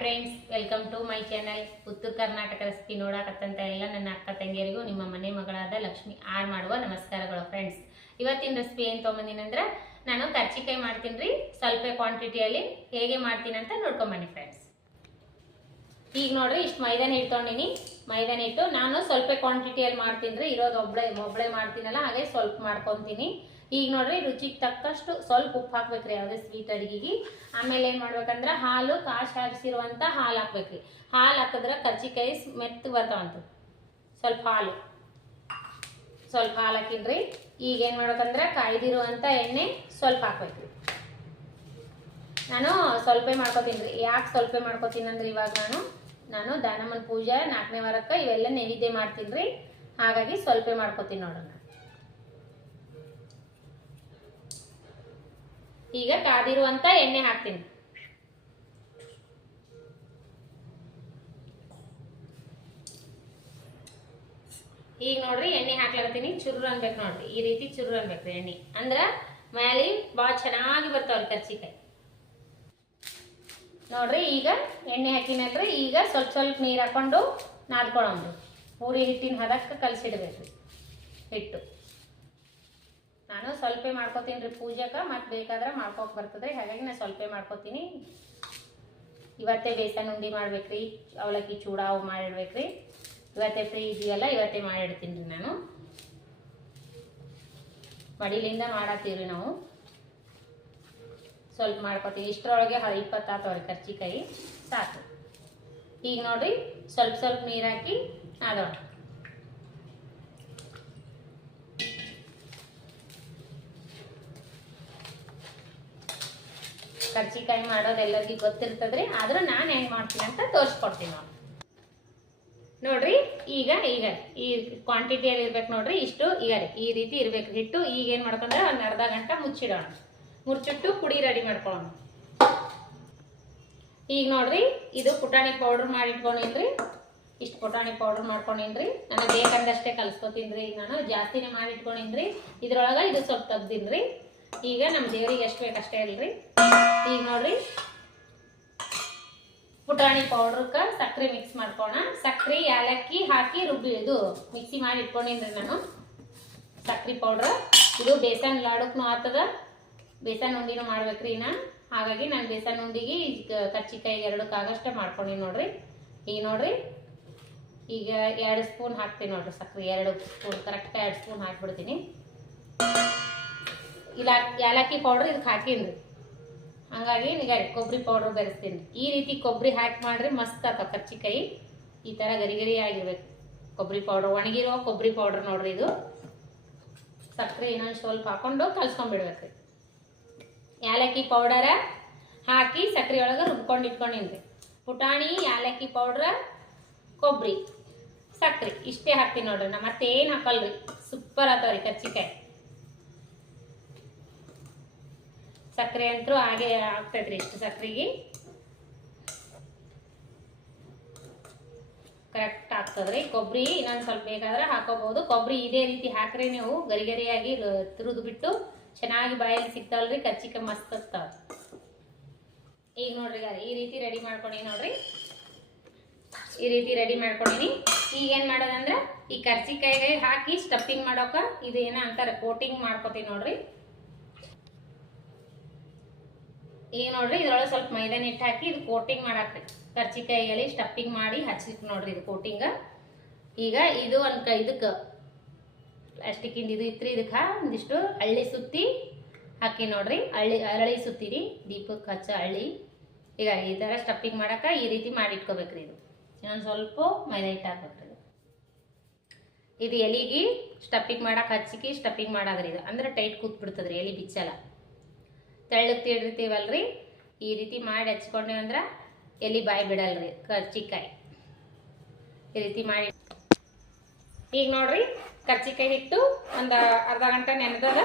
Friends, welcome to my channel. Uttara Karnataka recipe ನೋಡಕತ್ತಂತ ಎಲ್ಲ ನನ್ನ ಅಕ್ಕ ತಂಗಿಯರಿಗೂ ನಿಮ್ಮ ಮನೆ ಮಗಳಾದ ಲಕ್ಷ್ಮಿ ಆರ್ ಮಾಡುವ ನಮಸ್ಕಾರಗಳು. ಫ್ರೆಂಡ್ಸ್, ಇವತ್ತಿನ ರೆಸಿಪಿ ಏನು ತೊಗೊಂಬಂದಿನಿ ಅಂದ್ರೆ ನಾನು ಕರ್ಚಿಕಾಯಿ ಮಾಡ್ತೀನಿ ರೀ. ಸ್ವಲ್ಪ ಕ್ವಾಂಟಿಟಿಯಲ್ಲಿ ಹೇಗೆ ಮಾಡ್ತೀನಿ ಅಂತ ನೋಡ್ಕೊಂಬನ್ನಿ ಫ್ರೆಂಡ್ಸ್. ಈಗ ನೋಡ್ರಿ, ಇಷ್ಟು ಮೈದಾನ ಹಿಟ್ಟು ತೊಗೊಂಡಿನಿ. ಮೈದಾನ ಹಿಟ್ಟು ನಾನು ಸ್ವಲ್ಪ ಕ್ವಾಂಟಿಟಿಯಲ್ಲಿ ಮಾಡ್ತೀನಿ ರೀ. ಇರೋದು ಒಬ್ಬಳೆ ಮಾಡ್ತೀನಲ್ಲ, ಹಾಗೆ ಸ್ವಲ್ಪ ಮಾಡ್ಕೊತೀನಿ. ಈಗ ನೋಡ್ರಿ, ರುಚಿಗೆ ತಕ್ಕಷ್ಟು ಸ್ವಲ್ಪ ಉಪ್ಪು ಹಾಕ್ಬೇಕ್ರಿ ಯಾವುದೇ ಸ್ವೀಟ್ ಅಡಿಗೆಗೆ. ಆಮೇಲೆ ಏನು ಮಾಡ್ಬೇಕಂದ್ರೆ ಹಾಲು ಕಾಯಿಸಿರುವಂಥ ಹಾಲು ಹಾಕ್ಬೇಕ್ರಿ. ಹಾಲು ಹಾಕಿದ್ರೆ ಕರ್ಚಿಕಾಯಿ ಮೆತ್ತಗೆ ಬರ್ತಾವಂತ. ಸ್ವಲ್ಪ ಹಾಲು ಹಾಕಿನ್ರಿ. ಈಗ ಏನು ಮಾಡ್ಬೇಕಂದ್ರೆ ಕಾಯ್ದಿರುವಂಥ ಎಣ್ಣೆ ಸ್ವಲ್ಪ ಹಾಕ್ಬೇಕ್ರಿ. ನಾನು ಸ್ವಲ್ಪ ಮಾಡ್ಕೊತೀನಿ ರೀ. ಯಾಕೆ ಸ್ವಲ್ಪ ಮಾಡ್ಕೊತೀನಿ ಅಂದ್ರೆ ಇವಾಗ ನಾನು ದಾನಮ್ಮನ ಪೂಜೆ 4ನೇ ವಾರಕ್ಕೆ ಇವೆಲ್ಲ ನೈವೇದ್ಯ ಮಾಡ್ತೀನಿ ರೀ. ಹಾಗಾಗಿ ಸ್ವಲ್ಪ ಮಾಡ್ಕೊತೀನಿ ನೋಡೋಣ. ಈಗ ಕಾದಿರುವಂತ ಎಣ್ಣೆ ಹಾಕ್ತೀನಿ. ಈಗ ನೋಡ್ರಿ, ಎಣ್ಣೆ ಹಾಕ್ಲಾಕತ್ತೀನಿ. ಚುರ್ರು ಅನ್ಬೇಕು ನೋಡ್ರಿ, ಈ ರೀತಿ ಚುರ್ರು ಅನ್ಬೇಕ್ರಿ ಎಣ್ಣೆ. ಅಂದ್ರೆ ಮೇಲೆ ಭಾಳ ಚೆನ್ನಾಗಿ ಬರ್ತಾವ್ರಿ ಕರ್ಚಿಕಾಯಿ. ನೋಡ್ರಿ, ಈಗ ಎಣ್ಣೆ ಹಾಕಿನಲ್ರಿ. ಈಗ ಸ್ವಲ್ಪ ನೀರು ಹಾಕೊಂಡು ನಾದ್ಕೊಳ್ಳೋದು. ಪೂರಿ ಹಿಟ್ಟಿನ ಹದಕ್ಕೆ ಕಲಸಿಡ್ಬೇಕು ಹಿಟ್ಟು. ನಾನು ಸ್ವಲ್ಪ ಮಾಡ್ಕೊತೀನಿ ರೀ ಪೂಜೆಗೆ, ಮತ್ತು ಬೇಕಾದ್ರೆ ಮಾಡ್ಕೋಕೆ ಬರ್ತದೆ. ಹಾಗಾಗಿ ನಾನು ಸ್ವಲ್ಪ ಮಾಡ್ಕೊತೀನಿ. ಇವತ್ತೇ ಬೇಸನ್ ಉಂಡೆ ಮಾಡ್ಬೇಕ್ರಿ, ಅವಲಕ್ಕಿ ಚೂಡ ಅವು ಮಾಡಿಡ್ಬೇಕ್ರಿ. ಇವತ್ತೇ ಫ್ರೀ ಇದೆಯಲ್ಲ, ಇವತ್ತೇ ಮಾಡಿಡ್ತೀನಿ ರೀ. ನಾನು ಮಡಿಲಿಂದ ಮಾಡತ್ತೀವಿ ನಾವು. ಸ್ವಲ್ಪ ಮಾಡ್ಕೊತೀವಿ. ಇಷ್ಟರೊಳಗೆ 20 ಆತವ್ರಿ ಕರ್ಚಿಕಾಯಿ, ಸಾಕು. ಈಗ ನೋಡ್ರಿ, ಸ್ವಲ್ಪ ನೀರು ಹಾಕಿ ಅದೊಂದು ಕರ್ಚಿಕಾಯಿ ಮಾಡೋದು ಎಲ್ಲರಿಗೂ ಗೊತ್ತಿರ್ತದ್ರಿ. ಆದ್ರೂ ನಾನು ಹೆಂಗೆ ಮಾಡ್ತೀನಿ ಅಂತ ತೋರಿಸ್ಕೊಡ್ತೀನಿ ನೋಡ್ರಿ. ಈಗ ಈ ಕ್ವಾಂಟಿಟಿಯಲ್ಲಿ ಇರ್ಬೇಕು ನೋಡ್ರಿ. ಇಷ್ಟು ಈಗ ಈ ರೀತಿ ಇರ್ಬೇಕು ಹಿಟ್ಟು. ಈಗ ಏನು ಮಾಡ್ಕೊಂಡ್ರೆ ಒಂದು ಅರ್ಧ ಗಂಟೆ ಮುಚ್ಚಿಡೋಣ. ಮುಚ್ಚಿಟ್ಟು ಪುಡಿ ರೆಡಿ ಮಾಡ್ಕೊಳ್ಳೋಣ. ಈಗ ನೋಡ್ರಿ, ಇದು ಪುಟಾಣಿ ಪೌಡ್ರ್ ಮಾಡಿಟ್ಕೊಂಡಿನ್ರಿ. ಇಷ್ಟು ಪುಟಾಣಿ ಪೌಡ್ರ್ ಮಾಡ್ಕೊಂಡಿನ್ರಿ. ನನಗೆ ಬೇಕಂದಷ್ಟೇ ಕಲ್ಸ್ಕೊತೀನಿ ರೀ. ಈಗ ನಾನು ಜಾಸ್ತಿನೇ ಮಾಡಿಟ್ಕೊಂಡಿನ್ರಿ. ಇದ್ರೊಳಗೆ ಇದು ಸ್ವಲ್ಪ ತೆಗ್ದಿನ್ರಿ. ಈಗ ನಮ್ಮ ದೇವ್ರಿಗೆ ಎಷ್ಟು ಬೇಕಷ್ಟೇ ಇಲ್ರಿ. ಈಗ ನೋಡ್ರಿ, ಪುಟಾಣಿ ಪೌಡ್ರಕ್ಕೆ ಸಕ್ಕರೆ ಮಿಕ್ಸ್ ಮಾಡ್ಕೋಣ. ಸಕ್ಕರೆ ಏಲಕ್ಕಿ ಹಾಕಿ ಇದು ಮಿಕ್ಸಿ ಮಾಡಿ ಇಟ್ಕೊಂಡಿನ್ರಿ ನಾನು. ಸಕ್ಕರೆ ಪೌಡ್ರ್ ಇದು ಬೇಸನ್ ಲಾಡಕ್ಕೂ ಆಗ್ತದ, ಬೇಸನ್ ಉಂಡಿನೂ ಮಾಡ್ಬೇಕ್ರಿ ಹಾಗಾಗಿ ನಾನು ಬೇಸನ್ ಉಂಡಿಗೆ ಕರ್ಚಿಕಾಯಿ 2 ಆಗಷ್ಟೇ ಮಾಡ್ಕೊಂಡಿನಿ ನೋಡ್ರಿ. ಈಗ ನೋಡ್ರಿ, ಈಗ 2 ಸ್ಪೂನ್ ಹಾಕ್ತೀನಿ ನೋಡ್ರಿ ಸಕ್ಕರೆ. 2 ಸ್ಪೂನ್ ಕರೆಕ್ಟ್ 2 ಸ್ಪೂನ್ ಹಾಕ್ಬಿಡ್ತೀನಿ. ಇಲ್ಲ ಏಲಕ್ಕಿ ಪೌಡ್ರ್ ಇದಕ್ಕೆ ಹಾಕೀನಿ. ಹಂಗಾಗಿ ಈಗ ಕೊಬ್ಬರಿ ಪೌಡ್ರ್ ಬೆರೆಸ್ತೀನಿ. ಈ ರೀತಿ ಕೊಬ್ಬರಿ ಹಾಕಿ ಮಾಡ್ರಿ, ಮಸ್ತ್ ಆತ ಕರ್ಚಿಕಾಯಿ. ಈ ಥರ ಗರಿ ಆಗಿರ್ಬೇಕು ಕೊಬ್ಬರಿ ಪೌಡ್ರ್, ಒಣಗಿರೋ ಕೊಬ್ಬರಿ ಪೌಡ್ರ್ ನೋಡ್ರಿ. ಇದು ಸಕ್ಕರೆ ಇನ್ನೊಂದು ಸ್ವಲ್ಪ ಹಾಕೊಂಡು ಕಲ್ಸ್ಕೊಂಡ್ಬಿಡ್ಬೇಕ್ರಿ. ಏಲಕ್ಕಿ ಪೌಡರ ಹಾಕಿ ಸಕ್ಕರೆ ಒಳಗೆ ರುಬ್ಕೊಂಡು ಇಟ್ಕೊಂಡಿನ್ರಿ. ಪುಟಾಣಿ, ಏಲಕ್ಕಿ ಪೌಡ್ರ, ಕೊಬ್ಬರಿ, ಸಕ್ಕರೆ ಇಷ್ಟೇ ಹಾಕ್ತೀನಿ ನೋಡ್ರಿ. ನಾ ಮತ್ತೇನು ಹಾಕಲ್ರಿ. ಸೂಪರ್ ಆತವ್ರಿ ಕರ್ಚಿಕಾಯಿ. ಸಕ್ಕರೆ ಅಂತೂ ಹಾಗೆ ಆಗ್ತೈತ್ರಿ. ಇಷ್ಟು ಸಕ್ಕರೆಗೆ ಕರೆಕ್ಟ್ ಆಗ್ತದ್ರಿ. ಕೊಬ್ಬರಿ ಇನ್ನೊಂದು ಸ್ವಲ್ಪ ಬೇಕಾದ್ರೆ ಹಾಕೋಬಹುದು. ಕೊಬ್ಬರಿ ಇದೇ ರೀತಿ ಹಾಕ್ರೆ ನೀವು ಗರಿಗರಿಯಾಗಿ ತುರಿದು ಬಿಟ್ಟು ಚೆನ್ನಾಗಿ ಬಾಯಲ್ಲಿ ಸಿಗ್ತಾವಲ್ರಿ ಕರ್ಚಿಕಾಯಿ, ಮಸ್ತ್ ಆಗ್ತಾವ. ಈಗ ನೋಡ್ರಿ, ಈ ರೀತಿ ರೆಡಿ ಮಾಡ್ಕೊಂಡಿ ನೋಡ್ರಿ. ಈ ರೀತಿ ರೆಡಿ ಮಾಡ್ಕೊಂಡಿನಿ. ಈಗ ಏನು ಮಾಡೋದಂದ್ರೆ ಈ ಕರ್ಚಿಕಾಯಿಗೆ ಹಾಕಿ ಸ್ಟಫಿಂಗ್ ಮಾಡೋಕ ಇದು ಏನ ಅಂತಾರೆ ಕೋಟಿಂಗ್ ಮಾಡ್ಕೊತೀನಿ ನೋಡ್ರಿ. ಈಗ ನೋಡ್ರಿ, ಇದ್ರೊಳಗೆ ಸ್ವಲ್ಪ ಮೈದಾನ ಹಿಟ್ಟು ಹಾಕಿ ಇದು ಕೋಟಿಂಗ್ ಮಾಡಾಕ್ರಿ. ಕರ್ಚಿಕಾಯಿಯಲ್ಲಿ ಸ್ಟಫಿಂಗ್ ಮಾಡಿ ಹಚ್ಚಿಟ್ಟು ನೋಡ್ರಿ ಇದು ಕೋಟಿಂಗ್. ಈಗ ಇದು ಒಂದು ಇದಕ್ಕೆ ಪ್ಲಾಸ್ಟಿಕ್ಕಿಂದ ಇದು ಇತ್ರಿ. ಇದಕ್ಕೆ ಒಂದಿಷ್ಟು ಹಳ್ಳಿ ಸುತ್ತಿ ಹಾಕಿ ನೋಡ್ರಿ. ಅರಳಿ ಸುತ್ತೀರಿ ದೀಪಕ್ಕೆ ಹಚ್ಚ ಹಳ್ಳಿ. ಈಗ ಈ ಥರ ಸ್ಟಫಿಂಗ್ ಮಾಡಕ್ಕೆ ಈ ರೀತಿ ಮಾಡಿಟ್ಕೋಬೇಕ್ರಿ. ಇದು ಇನ್ನೊಂದು ಸ್ವಲ್ಪ ಮೈದಾ ಹಿಟ್ಟು ಹಾಕ್ಬೇಕ್ರಿ. ಇದು ಎಲಿಗೆ ಸ್ಟಫಿಂಗ್ ಮಾಡಕ್ಕೆ ಹಚ್ಚಿಕಿ ಸ್ಟಫಿಂಗ್ ಮಾಡೋದ್ರಿ. ಇದು ಅಂದ್ರೆ ಟೈಟ್ ಕೂತ್ಬಿಡ್ತದ್ರಿ, ಎಲಿ ಬಿಚ್ಚಲ್ಲ. ತೆಳ್ಳಗೆ ತೀಡಿರ್ತೀವಲ್ರಿ, ಈ ರೀತಿ ಮಾಡಿ ಹಚ್ಕೊಂಡೇವಂದ್ರೆ ಎಲಿ ಬಾಯಿ ಬಿಡಲ್ರಿ ಕರ್ಚಿಕಾಯಿ. ಈ ರೀತಿ ಮಾಡಿ. ಈಗ ನೋಡ್ರಿ, ಕರ್ಚಿಕಾಯಿ ಹಿಟ್ಟು ಒಂದು ಅರ್ಧ ಗಂಟೆ ನೆನೆದದ.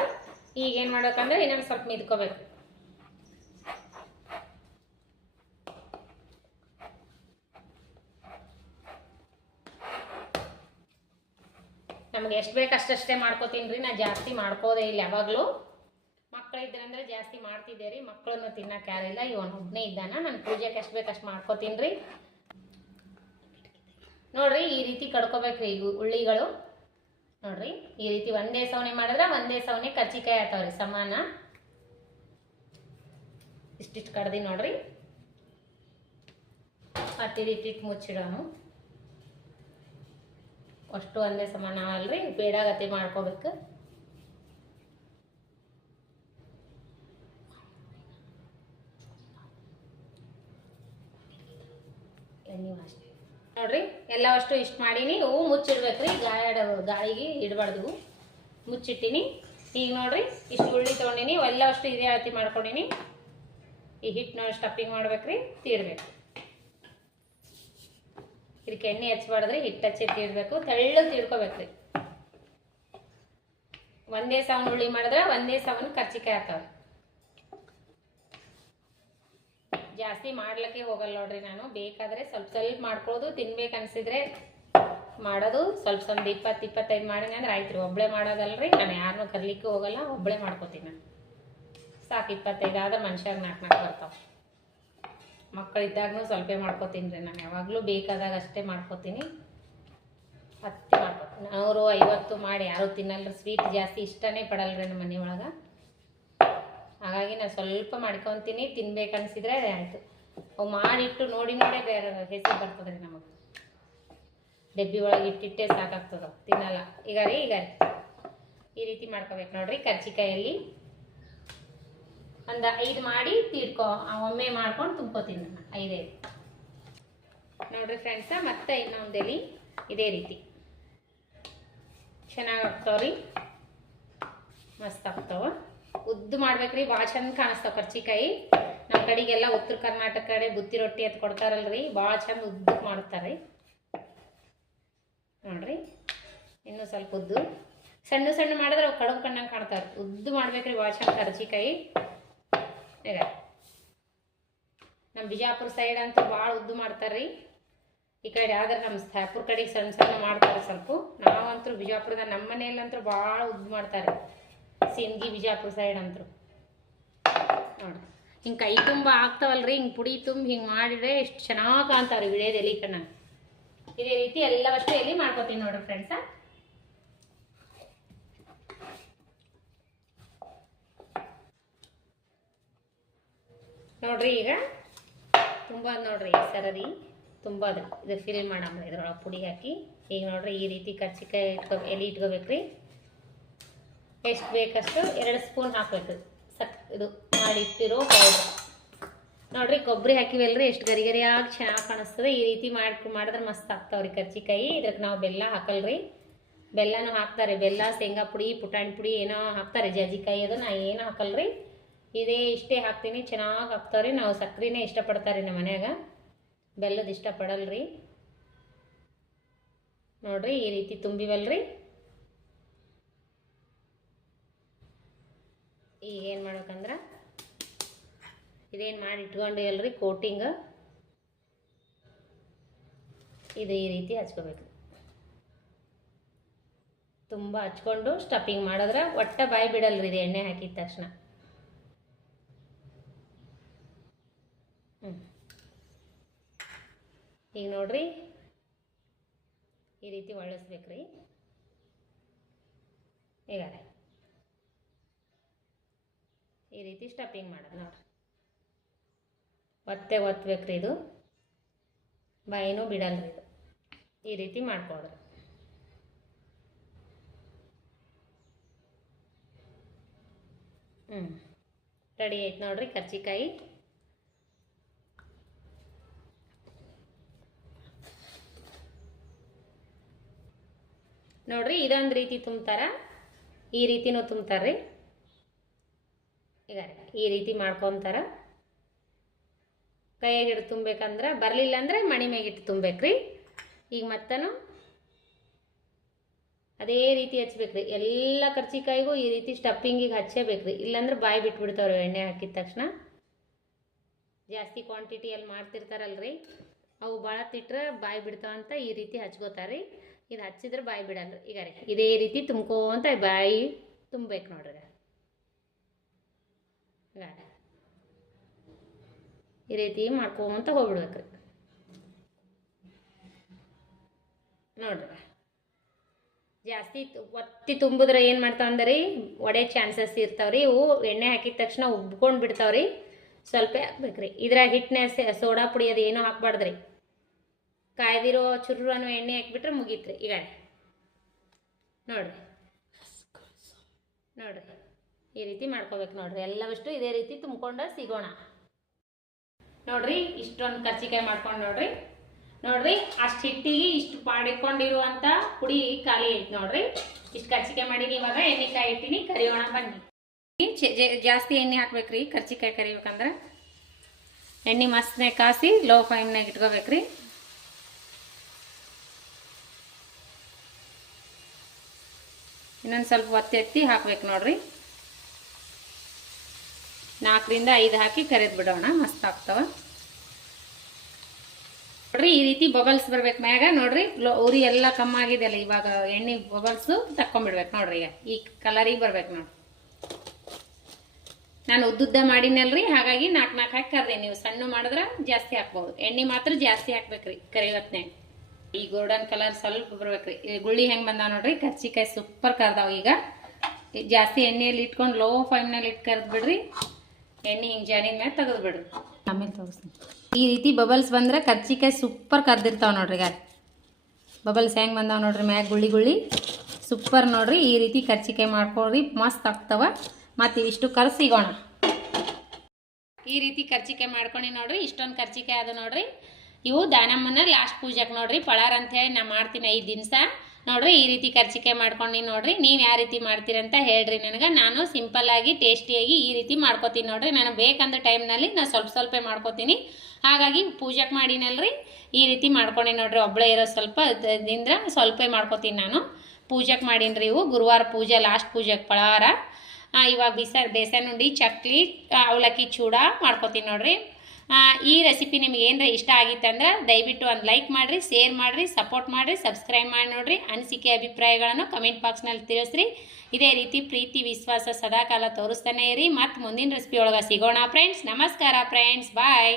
ಈಗ ಏನು ಮಾಡ್ಬೇಕಂದ್ರೆ ಇನ್ನೊಂದು ಸ್ವಲ್ಪ ಮಿದ್ಕೋಬೇಕು. ನಮ್ಗೆ ಎಷ್ಟು ಬೇಕು ಅಷ್ಟೇ ಮಾಡ್ಕೋತೀನಿ ರೀ. ನಾ ಜಾಸ್ತಿ ಮಾಡ್ಕೋದೇ ಇಲ್ಲ. ಯಾವಾಗಲೂ ಮಕ್ಕಳು ಇದ್ರಂದ್ರೆ ಜಾಸ್ತಿ ಮಾಡ್ತಿದ್ದೆ ರೀ. ಮಕ್ಕಳನ್ನು ತಿನ್ನಕ್ಕೆ ಯಾರಿಲ್ಲ, ಇವನು ಒಬ್ಬನೇ ಇದ್ದಾನ. ನಾನು ಪೂಜೆಗೆ ಎಷ್ಟು ಬೇಕು ಅಷ್ಟು ಮಾಡ್ಕೋತೀನಿ ರೀ. ನೋಡ್ರಿ ಈ ರೀತಿ ಕಡ್ಕೋಬೇಕ್ರಿ ಈಗ ಉಳ್ಳಿಗಳು. ನೋಡ್ರಿ ಈ ರೀತಿ ಒಂದೇ ಸವನೆ ಮಾಡಿದ್ರೆ ಒಂದೇ ಸವನೆ ಕರ್ಚಿಕಾಯಿ ಆತಾವ್ರಿ ಸಮಾನ. ಇಷ್ಟಿಷ್ಟು ಕಡ್ದಿ ನೋಡ್ರಿ. ಇಟ್ಟಿಟ್ಟು ಮುಚ್ಚಿಡೋನು. ಅಷ್ಟು ಒಂದೇ ಸಮಾನ ಅಲ್ರಿ, ಬೇಡಾಗತಿ ಮಾಡ್ಕೋಬೇಕು. ನೀವು ಅಷ್ಟೇ ನೋಡ್ರಿ ಎಲ್ಲ ಅಷ್ಟು ಇಷ್ಟು ಮಾಡೀನಿ. ಇವು ಮುಚ್ಚಿಡ್ಬೇಕ್ರಿ, ಗಾಳಿಗೆ ಇಡಬಾರ್ದು. ಮುಚ್ಚಿಟ್ಟಿನಿ. ಈಗ ನೋಡ್ರಿ ಇಷ್ಟು ಉಳ್ಳಿ ತೊಗೊಂಡಿನಿ, ಎಲ್ಲ ಅಷ್ಟು ಇದೇ ಅಳತಿ ಮಾಡ್ಕೊಂಡಿನಿ. ಈ ಹಿಟ್ಟು ನೋಡಿ ಸ್ಟಫಿಂಗ್ ಮಾಡ್ಬೇಕ್ರಿ, ತೀಡ್ಬೇಕು. ಇದಕ್ಕೆ ಎಣ್ಣೆ ಹಚ್ಬಾರ್ದ್ರಿ, ಹಿಟ್ಟು ಹಚ್ಚಿ ತೀಡ್ಬೇಕು. ತೆಳ್ಳಗೆ ತೀಡ್ಕೋಬೇಕ್ರಿ. ಒಂದೇ ಸವನ್ ಉಳ್ಳಿ ಮಾಡಿದ್ರೆ ಒಂದೇ ಸವನ್ ಕರ್ಚಿಕಾಯಿ ಆಗ್ತಾವ್ರಿ. ಜಾಸ್ತಿ ಮಾಡ್ಲಿಕ್ಕೆ ಹೋಗಲ್ಲ ನೋಡ್ರಿ ನಾನು. ಬೇಕಾದ್ರೆ ಸ್ವಲ್ಪ ಸ್ವಲ್ಪ ಮಾಡ್ಕೊಳ್ಳೋದು, ತಿನ್ಬೇಕು ಅನ್ಸಿದ್ರೆ ಮಾಡೋದು. ಸ್ವಲ್ಪ 20-25 ಮಾಡಿನಿ ಅಂದ್ರೆ ಆಯ್ತು ರೀ. ಒಬ್ಬಳೇ ಮಾಡೋದಲ್ರಿ, ನಾನು ಯಾರನ್ನೂ ಕರ್ಲಿಕ್ಕೆ ಹೋಗಲ್ಲ, ಒಬ್ಬಳೇ ಮಾಡ್ಕೋತೀನಿ ನಾನು. ಸಾಕು 25 ಆದ್ರೆ ಮನುಷ್ಯಾಗ 4 ಬರ್ತಾವೆ. ಮಕ್ಕಳಿದ್ದಾಗೂ ಸ್ವಲ್ಪ ಮಾಡ್ಕೋತೀನಿ ರೀ ನಾನು. ಯಾವಾಗಲೂ ಬೇಕಾದಾಗ ಅಷ್ಟೇ ಮಾಡ್ಕೋತೀನಿ. 10 ಮಾಡ್ಕೋತೀನಿ. 150 ಮಾಡಿ ಯಾರೂ ತಿನ್ನಲ್ಲ. ಸ್ವೀಟ್ ಜಾಸ್ತಿ ಇಷ್ಟನೇ ಪಡಲ್ರಿ ನಮ್ಮ ಮನೆ ಒಳಗೆ. ಹಾಗಾಗಿ ನಾನು ಸ್ವಲ್ಪ ಮಾಡ್ಕೊತೀನಿ. ತಿನ್ಬೇಕನ್ಸಿದ್ರೆ ಆಯಿತು. ಅವು ಮಾಡಿಟ್ಟು ನೋಡಿ ಬೇರೆ ಹೆಸರು ಬರ್ತದೆ ರೀ ನಮಗೆ. ಡಬ್ಬಿ ಒಳಗೆ ಇಟ್ಟಿಟ್ಟೆ ಸಾಕಾಗ್ತದೆ, ತಿನ್ನಲ್ಲ. ಈಗ ರೀ ಈ ರೀತಿ ಮಾಡ್ಕೋಬೇಕು ನೋಡ್ರಿ. ಕರ್ಚಿಕಾಯಲ್ಲಿ ಒಂದು 5 ಮಾಡಿ ಒಮ್ಮೆ ಮಾಡ್ಕೊಂಡು ತುಂಬ್ಕೋತೀನಿ ನಾನು. 5 ನೋಡ್ರಿ ಫ್ರೆಂಡ್ಸ. ಮತ್ತೆ ಇನ್ನೊಂದು ಎಲೆ ಇದೇ ರೀತಿ ಚೆನ್ನಾಗಿ ಆಗ್ತಾವ್ರಿ, ಮಸ್ತ್ ಆಗ್ತಾವ. ಉದ್ದು ಮಾಡ್ಬೇಕ್ರಿ, ಭಾಳ ಚಂದ ಕಾಣಿಸ್ತಾವ ಕರ್ಚಿಕಾಯಿ. ನಮ್ಮ ಕಡೆಗೆಲ್ಲ ಉತ್ತರ ಕರ್ನಾಟಕ ಕಡೆ ಬುತ್ತಿ ರೊಟ್ಟಿ ಅಂತ ಕೊಡ್ತಾರಲ್ರಿ, ಭಾಳ ಚಂದ ಉದ್ದಕ್ಕೆ ಮಾಡ್ತಾರೆ ನೋಡ್ರಿ. ಇನ್ನೂ ಸ್ವಲ್ಪ ಉದ್ದು ಸಣ್ಣ ಸಣ್ಣ ಮಾಡಿದ್ರೆ ಅವು ಕಡುಬು ಕಣ್ಣಂಗೆ ಕಾಣ್ತಾರೆ. ಉದ್ದು ಮಾಡ್ಬೇಕ್ರಿ, ಭಾಳ ಚಂದ ಕರ್ಚಿಕಾಯಿ. ಈಗ ನಮ್ಮ ಬಿಜಾಪುರ ಸೈಡ್ ಅಂತೂ ಭಾಳ ಉದ್ದು ಮಾಡ್ತಾರ್ರಿ. ಈ ಕಡೆ ಆದ್ರೆ ನಮ್ಮ ಶಾಪುರ ಕಡೆಗೆ ಸಣ್ಣ ಸಣ್ಣ ಮಾಡ್ತಾರೆ ಸ್ವಲ್ಪ. ನಾವಂತೂ ಬಿಜಾಪುರದ ನಮ್ಮ ಮನೆಯಲ್ಲಂತೂ ಭಾಳ ಉದ್ದು ಮಾಡ್ತಾರೆ. ಸಿಂದಗಿ ಬಿಜಾಪುರ ಸೈಡ್ ಅಂತರು ನೋಡ್ರಿ. ಹಿಂಗೆ ಕೈ ತುಂಬ ಆಗ್ತಾವಲ್ರಿ, ಹಿಂಗೆ ಪುಡಿ ತುಂಬ ಹಿಂಗೆ ಮಾಡಿದ್ರೆ ಎಷ್ಟು ಚೆನ್ನಾಗಿ ಕಾಣ್ತಾವ್ರಿ ವಿಡಿಯೋದ ಎಲೆ ಕಣ್ಣ. ಇದೇ ರೀತಿ ಎಲ್ಲವಷ್ಟು ಎಲೆ ಮಾಡ್ಕೊತೀನಿ ನೋಡ್ರಿ ಫ್ರೆಂಡ್ಸ. ನೋಡ್ರಿ ಈಗ ತುಂಬ ನೋಡ್ರಿ ಸರದಿ ತುಂಬ ಅದ. ಇದು ಫಿಲ್ ಮಾಡಮ್ರಿ ಇದ್ರೊಳಗೆ ಪುಡಿ ಹಾಕಿ. ಈಗ ನೋಡ್ರಿ ಈ ರೀತಿ ಕರ್ಚಿಕಾಯಿ ಎಲೆ ಇಟ್ಕೋಬೇಕ್ರಿ. ಎಷ್ಟು ಬೇಕಷ್ಟು 2 ಸ್ಪೂನ್ ಹಾಕ್ಬೇಕು ಇದು ಮಾಡಿಟ್ಟಿರೋ ಪೌಡರ್. ನೋಡ್ರಿ ಕೊಬ್ಬರಿ ಹಾಕಿವಲ್ರಿ, ಎಷ್ಟು ಗರಿ ಗರಿಯಾಗಿ ಚೆನ್ನಾಗಿ ಕಾಣಿಸ್ತದೆ. ಈ ರೀತಿ ಮಾಡಿದ್ರೆ ಮಸ್ತ್ ಆಗ್ತಾವ್ರಿ ಕರ್ಚಿಕಾಯಿ. ಇದಕ್ಕೆ ನಾವು ಬೆಲ್ಲ ಹಾಕಲ್ರಿ, ಬೆಲ್ಲನೂ ಹಾಕ್ತಾರೆ. ಬೆಲ್ಲ, ಶೇಂಗಾ ಪುಡಿ, ಪುಟಾಣಿ ಪುಡಿ ಏನೋ ಹಾಕ್ತಾರೆ, ಜಾಜಿಕಾಯಿ. ಅದು ನಾ ಏನೂ ಹಾಕಲ್ರಿ, ಇಷ್ಟೇ ಹಾಕ್ತೀನಿ. ಚೆನ್ನಾಗಿ ಹಾಕ್ತಾವ್ರಿ. ನಾವು ಸಕ್ಕರೆನೇ ಇಷ್ಟಪಡ್ತಾರೆ ನಮ್ಮ ಮನ್ಯಾಗ, ಬೆಲ್ಲದ ಇಷ್ಟಪಡಲ್ರಿ. ನೋಡ್ರಿ ಈ ರೀತಿ ತುಂಬಿವಲ್ರಿ. ಈಗ ಏನು ಮಾಡ್ಬೇಕಂದ್ರೆ ಇದೇನು ಮಾಡಿ ಇಟ್ಕೊಂಡಿವಲ್ರಿ ಕೋಟಿಂಗ್, ಇದು ಈ ರೀತಿ ಹಚ್ಕೋಬೇಕು. ತುಂಬ ಹಚ್ಕೊಂಡು ಸ್ಟಫಿಂಗ್ ಮಾಡಿದ್ರೆ ಒಟ್ಟ ಬಾಯಿ ಬಿಡಲ್ರಿ ಇದು ಎಣ್ಣೆ ಹಾಕಿದ ತಕ್ಷಣ. ಈಗ ನೋಡ್ರಿ ಈ ರೀತಿ ಒಳ್ಳಿಸ್ಬೇಕ್ರಿ. ಈಗ ಈ ರೀತಿ ಸ್ಟಫಿಂಗ್ ಮಾಡೋದು ನೋಡ್ರಿ. ಒತ್ತಬೇಕ್ರಿ, ಇದು ಬಾಯಿನೂ ಬಿಡಲ್ರಿ ಇದು. ಈ ರೀತಿ ಮಾಡ್ಕೊಡ್ರಿ. ರೆಡಿ ಆಯ್ತು ನೋಡ್ರಿ ಕರ್ಚಿಕಾಯಿ. ನೋಡ್ರಿ ಇದೊಂದು ರೀತಿ ತುಂಬ್ತಾರ, ಈ ರೀತಿನೂ ತುಂಬ್ತಾರ್ರಿ. ಈಗ ಈ ರೀತಿ ಮಾಡ್ಕೊತಾರ. ಕೈಯಾಗ ಹಿಡಿದು ತುಂಬಬೇಕಂದ್ರೆ, ಬರಲಿಲ್ಲ ಅಂದರೆ ಮಣಿ ಮ್ಯಾಗಿಟ್ಟು ತುಂಬಬೇಕ್ರಿ. ಈಗ ಮತ್ತನು ಅದೇ ರೀತಿ ಹಚ್ಬೇಕ್ರಿ. ಎಲ್ಲ ಕರ್ಚಿಕಾಯಿಗೂ ಈ ರೀತಿ ಸ್ಟಫಿಂಗಿಗೆ ಹಚ್ಚಬೇಕ್ರಿ, ಇಲ್ಲಾಂದ್ರೆ ಬಾಯಿ ಬಿಟ್ಬಿಡ್ತಾವ್ರಿ ಎಣ್ಣೆ ಹಾಕಿದ ತಕ್ಷಣ. ಜಾಸ್ತಿ ಕ್ವಾಂಟಿಟಿಯಲ್ಲಿ ಮಾಡ್ತಿರ್ತಾರಲ್ರಿ, ಅವು ಭಾಳ ತಿಟ್ರೆ ಬಾಯಿ ಬಿಡ್ತಾವಂತ ಈ ರೀತಿ ಹಚ್ಕೋತಾರ್ರಿ. ಇದು ಹಚ್ಚಿದ್ರೆ ಬಾಯಿ ಬಿಡಲ್ರಿ. ಈಗ ಇದೇ ರೀತಿ ತುಂಬ್ಕೊಂತ ಬಾಯಿ ತುಂಬಬೇಕು ನೋಡ್ರಿ. ಈ ರೀತಿ ಮಾಡ್ಕೊಂತ ಹೋಗ್ಬಿಡ್ಬೇಕ್ರಿ ನೋಡ್ರಿ. ಜಾಸ್ತಿ ಒತ್ತಿ ತುಂಬಿದ್ರೆ ಏನು ಮಾಡ್ತಾವಂದ್ರಿ ಒಡೆ ಚಾನ್ಸಸ್ ಇರ್ತಾವ್ರಿ. ಇವು ಎಣ್ಣೆ ಹಾಕಿದ ತಕ್ಷಣ ಉಬ್ಕೊಂಡು ಬಿಡ್ತಾವ್ರಿ. ಸ್ವಲ್ಪ ಹಾಕ್ಬೇಕ್ರಿ. ಇದ್ರಾಗ ಹಿಟ್ಟನ್ನ ಸೋಡಾ ಪುಡಿ ಅದು ಏನೂ ಹಾಕ್ಬಾರ್ದ್ರಿ. ಕಾಯ್ದಿರೋ ಚುರ್ರು ಅನ್ನೋ ಎಣ್ಣೆ ಹಾಕ್ಬಿಟ್ರೆ ಮುಗೀತ್ರಿ. ಈಗ ನೋಡ್ರಿ ಈ ರೀತಿ ಮಾಡ್ಕೋಬೇಕು ನೋಡ್ರಿ. ಎಲ್ಲವಷ್ಟು ಇದೇ ರೀತಿ ತುಂಬ್ಕೊಂಡು ಸಿಗೋಣ ನೋಡ್ರಿ. ಇಷ್ಟೊಂದು ಕರ್ಜಿಕಾಯಿ ಮಾಡ್ಕೊಂಡು ನೋಡ್ರಿ ಅಷ್ಟು ಹಿಟ್ಟಿಗೆ ಇಷ್ಟು ಮಾಡಿಕೊಂಡಿರುವಂಥ ಪುಡಿ ಖಾಲಿ ಐತಿ ನೋಡ್ರಿ. ಇಷ್ಟು ಕರ್ಜಿಕಾಯಿ ಮಾಡೀನಿ. ಇವಾಗ ಎಣ್ಣೆ ಕಾಯಿ ಇಟ್ಟಿನಿ, ಕರಿಯೋಣ ಬನ್ನಿ. ಜಾಸ್ತಿ ಎಣ್ಣೆ ಹಾಕ್ಬೇಕ್ರಿ ಕರ್ಜಿಕಾಯಿ ಕರಿಬೇಕಂದ್ರೆ. ಎಣ್ಣೆ ಮಸ್ತ್ನಾಗ ಕಾಸಿ ಲೋ ಫ್ಲೇಮ್ನಾಗ ಇಟ್ಕೋಬೇಕ್ರಿ. ಇನ್ನೊಂದು ಸ್ವಲ್ಪ ಒತ್ತೆತ್ತಿ ಹಾಕ್ಬೇಕು ನೋಡ್ರಿ. 4 ರಿಂದ 5 ಹಾಕಿ ಕರಿದು ಬಿಡೋಣ. ಮಸ್ತ್ ಆಗ್ತಾವ ನೋಡ್ರಿ. ಈ ರೀತಿ ಬಬಲ್ಸ್ ಬರ್ಬೇಕು ಮ್ಯಾಗ ನೋಡ್ರಿ. ಉರಿ ಎಲ್ಲ ಕಮ್ಮಾಗಿದೆಯಲ್ಲ, ಇವಾಗ ಎಣ್ಣೆ ಬಬಲ್ಸು ತಕ್ಕೊಂಡ್ಬಿಡ್ಬೇಕು ನೋಡ್ರಿ. ಈಗ ಈ ಕಲರಿಗೆ ಬರ್ಬೇಕು ನೋಡ್ರಿ. ನಾನು ಉದ್ದುದ್ದ ಮಾಡಿನಲ್ರಿ, ಹಾಗಾಗಿ 4 ಹಾಕಿ ಕರ್ದೆ. ನೀವು ಸಣ್ಣ ಮಾಡಿದ್ರೆ ಜಾಸ್ತಿ ಹಾಕ್ಬೋದು. ಎಣ್ಣೆ ಮಾತ್ರ ಜಾಸ್ತಿ ಹಾಕ್ಬೇಕ್ರಿ ಕರಿವತ್ನಾಗ. ಈ ಗೋಲ್ಡನ್ ಕಲರ್ ಸ್ವಲ್ಪ ಬರ್ಬೇಕ್ರಿ. ಗುಳ್ಳಿ ಹೆಂಗೆ ಬಂದಾವ ನೋಡ್ರಿ. ಕರ್ಜಿಕಾಯಿ ಸೂಪರ್ ಕರ್ದಾವ. ಈಗ ಜಾಸ್ತಿ ಎಣ್ಣೆಯಲ್ಲಿ ಇಟ್ಕೊಂಡು ಲೋ ಫ್ಲೇಮ್ನಲ್ಲಿ ಇಟ್ಟು ಕರ್ದು ಬಿಡ್ರಿ. ಎಣ್ಣೆ ಹಿಂಗೆ ಜಾನಿನ ಮೇಲೆ ತೆಗೆದು ಬಿಡ್ರಿ. ಆಮೇಲೆ ತೋರಿಸ್ತೀನಿ. ಈ ರೀತಿ ಬಬಲ್ಸ್ ಬಂದ್ರೆ ಕರ್ಜಿಕಾಯಿ ಸೂಪರ್ ಕರ್ದಿರ್ತಾವ ನೋಡ್ರಿ. ಈಗ ಬಬಲ್ಸ್ ಹೆಂಗೆ ಬಂದಾವ ನೋಡ್ರಿ ಮ್ಯಾಗ ಗುಳ್ಳಿ ಸೂಪರ್ ನೋಡ್ರಿ. ಈ ರೀತಿ ಕರ್ಜಿಕಾಯಿ ಮಾಡ್ಕೊಳ್ರಿ, ಮಸ್ತ್ ಆಗ್ತಾವ. ಮತ್ತು ಇಷ್ಟು ಕರ್ಸಿಗೋಣ. ಈ ರೀತಿ ಕರ್ಜಿಕಾಯಿ ಮಾಡ್ಕೊಂಡು ನೋಡ್ರಿ. ಇಷ್ಟೊಂದು ಕರ್ಜಿಕಾಯಿ ಅದು ನೋಡ್ರಿ. ಇವು ದಾನಮ್ಮನ ಲಾಸ್ಟ್ ಪೂಜೆಗೆ ನೋಡ್ರಿ ಪಳಾರ ಅಂತೇಳಿ ನಾ ಮಾಡ್ತೀನಿ 5 ದಿವಸ ನೋಡ್ರಿ. ಈ ರೀತಿ ಕರ್ಜಿಕಾಯಿ ಮಾಡ್ಕೊಂಡು ನೋಡ್ರಿ. ನೀವು ಯಾವ ರೀತಿ ಮಾಡ್ತೀರಂತ ಹೇಳ್ರಿ ನನಗೆ. ನಾನು ಸಿಂಪಲ್ಲಾಗಿ ಟೇಸ್ಟಿಯಾಗಿ ಈ ರೀತಿ ಮಾಡ್ಕೋತೀನಿ ನೋಡ್ರಿ. ನನಗೆ ಬೇಕಂದ ಟೈಮ್ನಲ್ಲಿ ನಾನು ಸ್ವಲ್ಪ ಮಾಡ್ಕೋತೀನಿ. ಹಾಗಾಗಿ ಪೂಜೆಗೆ ಮಾಡಿನಲ್ರಿ ಈ ರೀತಿ ಮಾಡ್ಕೊಂಡೆ ನೋಡ್ರಿ. ಒಬ್ಬಳೇ ಇರೋ ಸ್ವಲ್ಪ ದಿಂದ ಸ್ವಲ್ಪ ಮಾಡ್ಕೋತೀನಿ ನಾನು. ಪೂಜೆಗೆ ಮಾಡೀನಿ ಇವು ಗುರುವಾರ ಪೂಜೆ, ಲಾಸ್ಟ್ ಪೂಜೆಗೆ ಪಳಾರ. ಇವಾಗ ಬೇಸನ್ ಉಂಡಿ, ಚಕ್ಲಿ, ಅವಲಕ್ಕಿ ಚೂಡ ಮಾಡ್ಕೋತೀನಿ ನೋಡ್ರಿ. ಈ ರೆಸಿಪಿ ನಿಮ್ಗೆ ಏನರ ಇಷ್ಟ ಆಗಿತ್ತಂದ್ರೆ ದಯವಿಟ್ಟು ಒಂದು ಲೈಕ್ ಮಾಡಿರಿ, ಶೇರ್ ಮಾಡಿರಿ, ಸಪೋರ್ಟ್ ಮಾಡಿರಿ, ಸಬ್ಸ್ಕ್ರೈಬ್ ಮಾಡಿ ನೋಡ್ರಿ. ಅನಿಸಿಕೆ ಅಭಿಪ್ರಾಯಗಳನ್ನು ಕಮೆಂಟ್ ಬಾಕ್ಸ್ನಲ್ಲಿ ತಿಳಿಸ್ರಿ. ಇದೇ ರೀತಿ ಪ್ರೀತಿ ವಿಶ್ವಾಸ ಸದಾಕಾಲ ತೋರಿಸ್ತಾನೆ ಇರಿ. ಮತ್ತು ಮುಂದಿನ ರೆಸಿಪಿ ಒಳಗೆ ಸಿಗೋಣ ಫ್ರೆಂಡ್ಸ್. ನಮಸ್ಕಾರ ಫ್ರೆಂಡ್ಸ್, ಬಾಯ್.